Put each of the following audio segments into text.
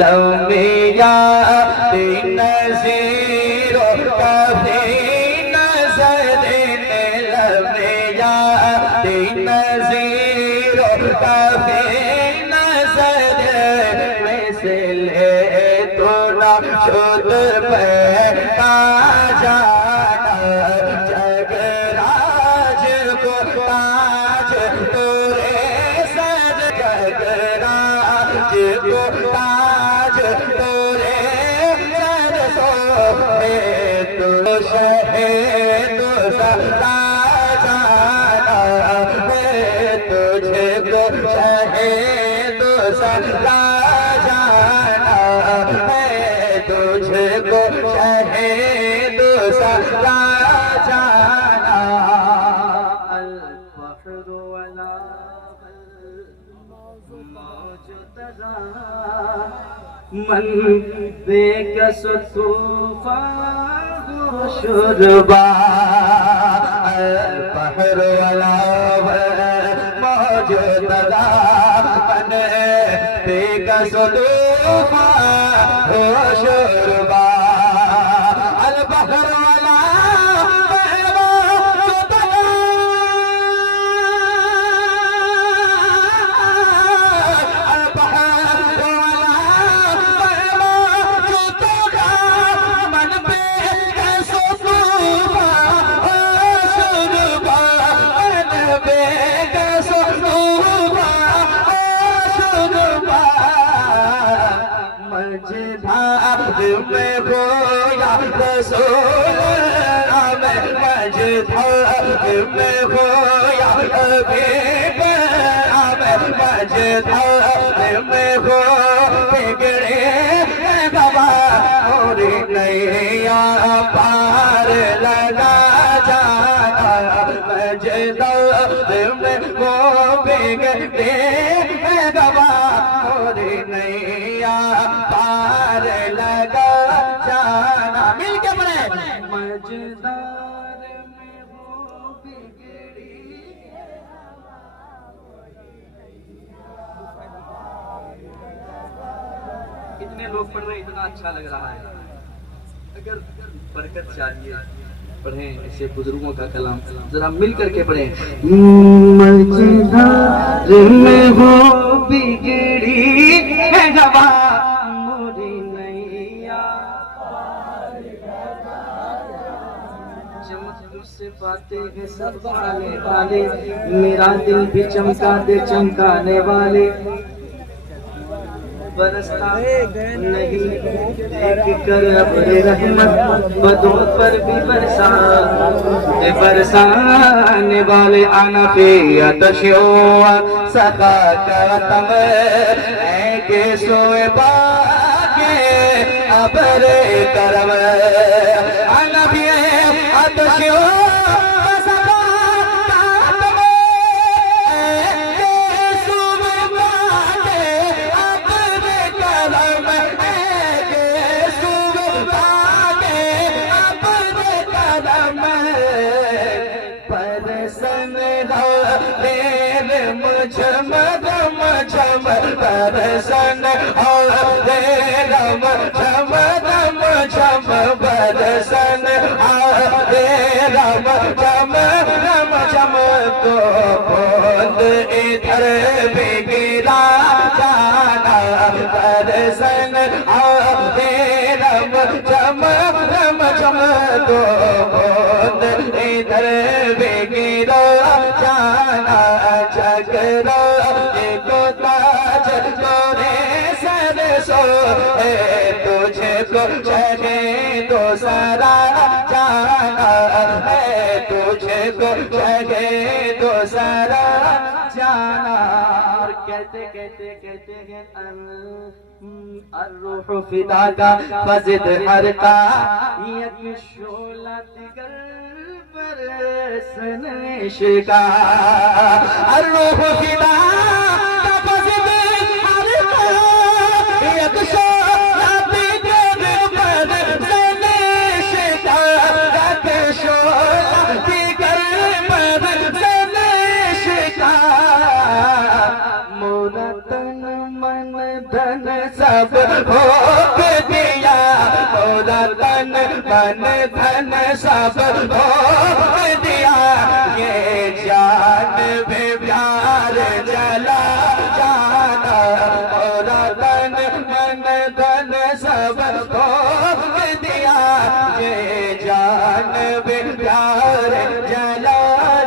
लम्बिया नज़ीरो कभी नज़र लम्बिया नज़ीरो कभी नज़र मिसले तो ना शुद्ध पैदा जाना जगराज को ताज तोरे सर जगराज को ताज तोरे सर सोए तो शहीद सदा जाना मैं तुझको शहीद सदा जाना मैं तुझको शहीद सदा जाना अल फख्र वला मौजूदा मन बेकस तूफा शुरबा अल फख्र वला मौजूदा मन बेकस तूफा शुरबा अल फख्र वला में खोया रसूल मजधार में खोया हबीब मजधार में खो बिगड़े गवा और नैया पार लगा जाना मजधार में खो बिगड़े गवा और नैया पार लगा जाना मिल के पड़े मजेदार में हो बिगड़ी कितने लोग पढ़ रहे हैं, इतना अच्छा लग रहा है। अगर बरकत चाहिए पढ़ें ऐसे बुजुर्गों का कलाम, जरा मिल करके पढ़ें। मजेदार में हो बिगड़ी है गवा मोरी नैया चमक से बातें हैं सब आने वाले मेरा दिल भी चमका दे चमकाने वाले बरसता नहीं देख कर अपने रहमत बदों पर भी बरसाने वाले आना पे अतशो सखा करतम के सोए बाके अबरे करम आना भी अतशो छम रम छम बरसन और रम छम रम छम बरसन और रम छम रम छम तो बूंद इधर भी गिरा जाना बरसन और रम छम रम छम तो बूंद इधर भी गिरा जाना जगरा को ताज तोरे सर सोए तुझको चले तो सारा जाना है तुझको चले तो सारा जाना और कहते कहते कहते हैं अर्रूह फिदा का फजिद हरता एक शोला दिगर का अर्रूह फिदा का फजिद हरता एक शोला दिगर का शोला दिगर मोरा तन मन धन सा सब भोग दिया, मोरा तन मन धन सब भोग दिया, ये जान भी प्यार जला जाना, मोरा तन मन धन सब भोग दिया, ये जान भी प्यार जला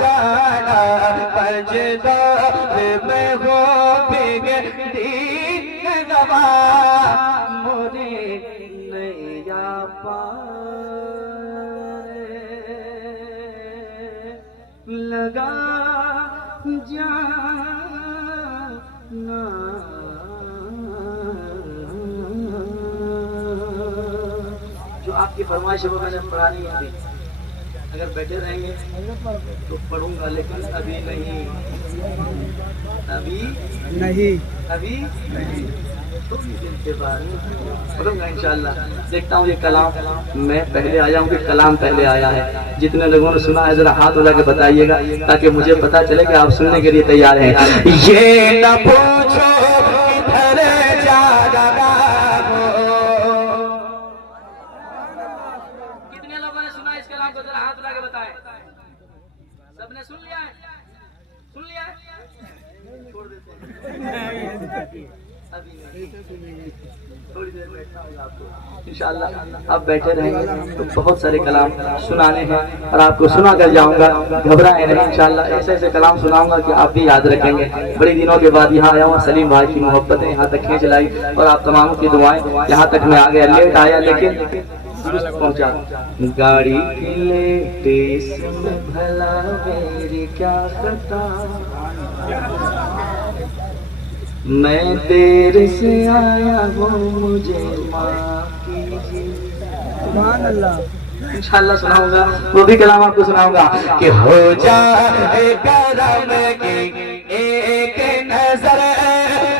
जाना, मजदार में हो दीन गवा, मोरे नैया पार लगा जाना। जो आपकी फरमाइश है वो मैंने पढ़ानी है, अगर बैठे रहेंगे तो पढ़ूंगा, लेकिन अभी नहीं, अभी नहीं, अभी नहीं, थोड़ी देर के बाद पढ़ूंगा इंशाल्लाह। देखता हूँ ये कलाम मैं पहले आया हूँ कि कलाम पहले आया है। जितने लोगों ने सुना है जरा हाथ उठा के बताइएगा, ताकि मुझे पता चले कि आप सुनने के लिए तैयार हैं। ये न पूछो किधर जा रहा हो। कितने लोगों ने सुना इस कलाम को, जरा हाथ उठा के बताएं। सबने सुन लिया है? सुन लिया है? छोड़ देते हैं अभी नहीं, थोड़ी देर बैठना होगा आपको इंशाल्लाह। आप बैठे रहेंगे तो बहुत सारे कलाम सुनाने हैं और आपको सुना कर जाऊंगा, घबराए नहीं इंशाल्लाह। ऐसे ऐसे कलाम सुनाऊंगा कि आप भी याद रखेंगे। बड़ी दिनों के बाद यहाँ आया हूँ, सलीम भाई की मोहब्बतें यहाँ तक खींच लाई और आप तमाम की दुआएं, यहाँ तक मैं आ गया, लेट आया लेकिन पहुंचा। गाड़ी की लेट इसमें भला मेरी क्या खता, मैं देर से आया हूँ, मुझे माफ कीजिए। सुभान अल्लाह। इंशाल्लाह सुनाऊंगा, वो भी कलाम आपको सुनाऊंगा कि हो जाए करम की एक नजर,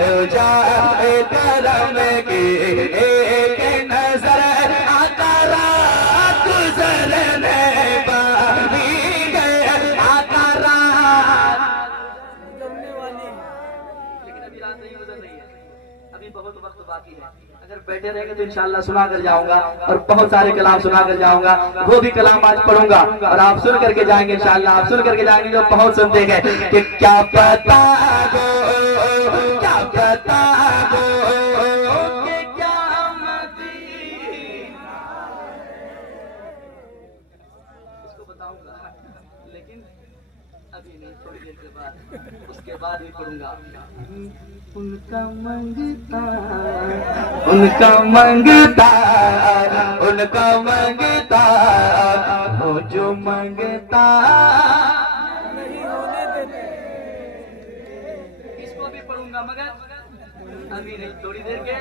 हो जाए करम की एक नजर, आता रात गुजरने वाली है, आता रात गुजरने वाली, लेकिन अभी रात नहीं गुजर रही है, अभी बहुत वक्त बाकी है। अगर बैठे रहेंगे तो इंशाल्लाह सुना कर जाऊंगा और बहुत सारे कलाम सुना कर जाऊंगा, वो भी कलाम आज पढ़ूंगा और आप सुन करके जाएंगे इंशाल्लाह। आप सुन करके जाएंगे जो बहुत सुनते हैं कि क्या पता हो, क्या पता हो कि क्या इसको बताऊंगा, लेकिन अभी नहीं, थोड़ी देर के बाद, उसके बाद ही पढ़ूंगा। उनका मंगता, उनका मंगता, उनका मंगता हो जो मंगता नहीं होने देते। इसको भी पढ़ूंगा मगर अभी नहीं, थोड़ी देर के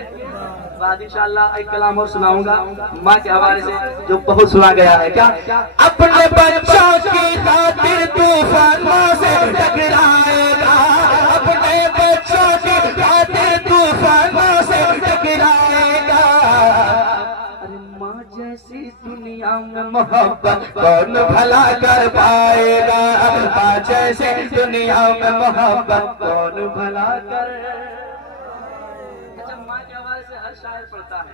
बाद इंशाल्लाह एक कलाम और सुनाऊंगा माँ के हवाले से जो बहुत सुना गया है। क्या अपने बच्चों की खातिर तूफानों से टकराएगा, अपने बच्चों की खातिर तूफानों से टकराएगा। अरे माँ जैसी दुनिया में मोहब्बत कौन भला कर पाएगा, माँ जैसी दुनिया में मोहब्बत कौन भला कर। माँ के हवाले से हर शायर पढ़ता है,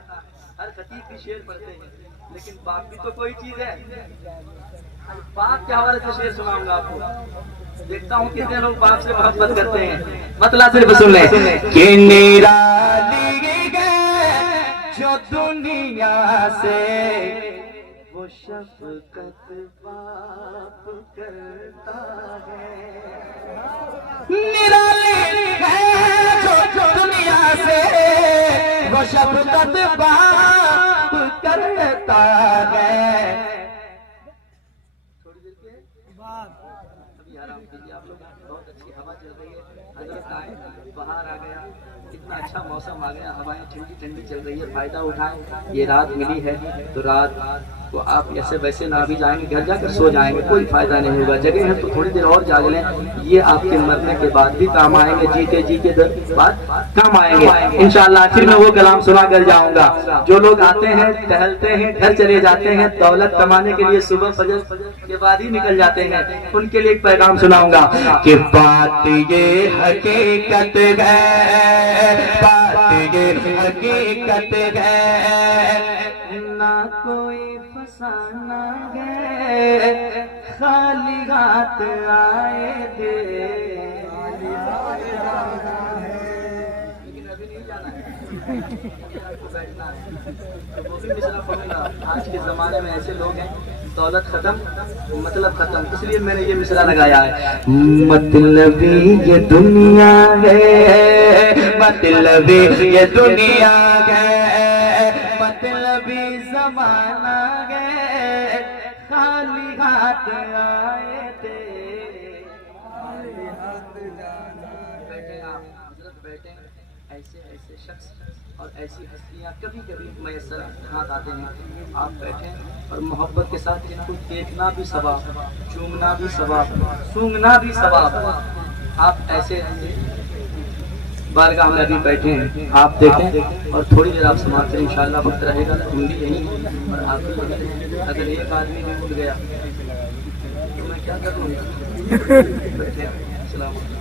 हर खतीब भी शेर पढ़ते हैं, लेकिन बाप भी तो कोई चीज है। बाप के हवाले से शेर सुनाऊंगा आपको, देखता हूँ कितने लोग बाप से मोहब्बत करते हैं। मतलब सिर्फ सुन ले कि निराली गए जो दुनिया से, वो शफकत बाप करता है। निराली है जो दुनिया से, वो शफकत बाप करता है। थोड़ी देर के बाद अभी आराम कीजिए आप लोग, बहुत अच्छी हवा चल रही है, हजरत आए, बाहर आ गया, कितना अच्छा मौसम आ गया, हवाएं ठंडी ठंडी चल रही है, फायदा उठाएं। ये रात मिली है तो रात को आप ऐसे वैसे ना भी जाएंगे, घर जाकर सो जाएंगे, कोई फायदा नहीं होगा। जगह है तो थोड़ी देर और जाग लें, ये आपके मरने के बाद भी काम आएंगे, जीते जी के बाद काम आएंगे इंशाल्लाह। आखिर में वो कलाम सुना कर जाऊंगा। जो लोग आते हैं, टहलते हैं, घर चले जाते हैं, दौलत कमाने के लिए सुबह फजर के बाद ही निकल जाते हैं, उनके लिए एक पैगाम सुनाऊंगा कि बात ये हकीकत है, बात ये हकीकत है, ना कोई फसाना है, खाली हाथ आए थे। लेकिन अभी नहीं जाना है, आपको बैठना है, तो वो भी मिसरा पढ़ूंगा। आज के ज़माने में ऐसे लोग हैं, दौलत खत्म मतलब खत्म, इसलिए मैंने ये मिसरा लगाया है। मतलबी ये दुनिया है, मतलबी ये दुनिया है, मतलबी ज़माना है, खाली हाथ आए थे। बैठे आप हज़रत, बैठे ऐसे ऐसे शख्स और ऐसी हस्तियाँ कभी कभी मैसर हाथ आते हैं। आप बैठें और मोहब्बत के साथ इनको देखना भी सवाब, चूमना भी सवाब, सूंघना भी सवाब। आप ऐसे बारगाह में अभी बैठे हैं, आप देखें और थोड़ी देर आप समाप्त करें, इंशाअल्लाह वक्त रहेगा। तुम भी यहीं और आप भी यहीं। अगर एक आदमी भी उठ गया तो मैं क्या कर लूँगा? बैठे, अस्सलाम वालेकुम।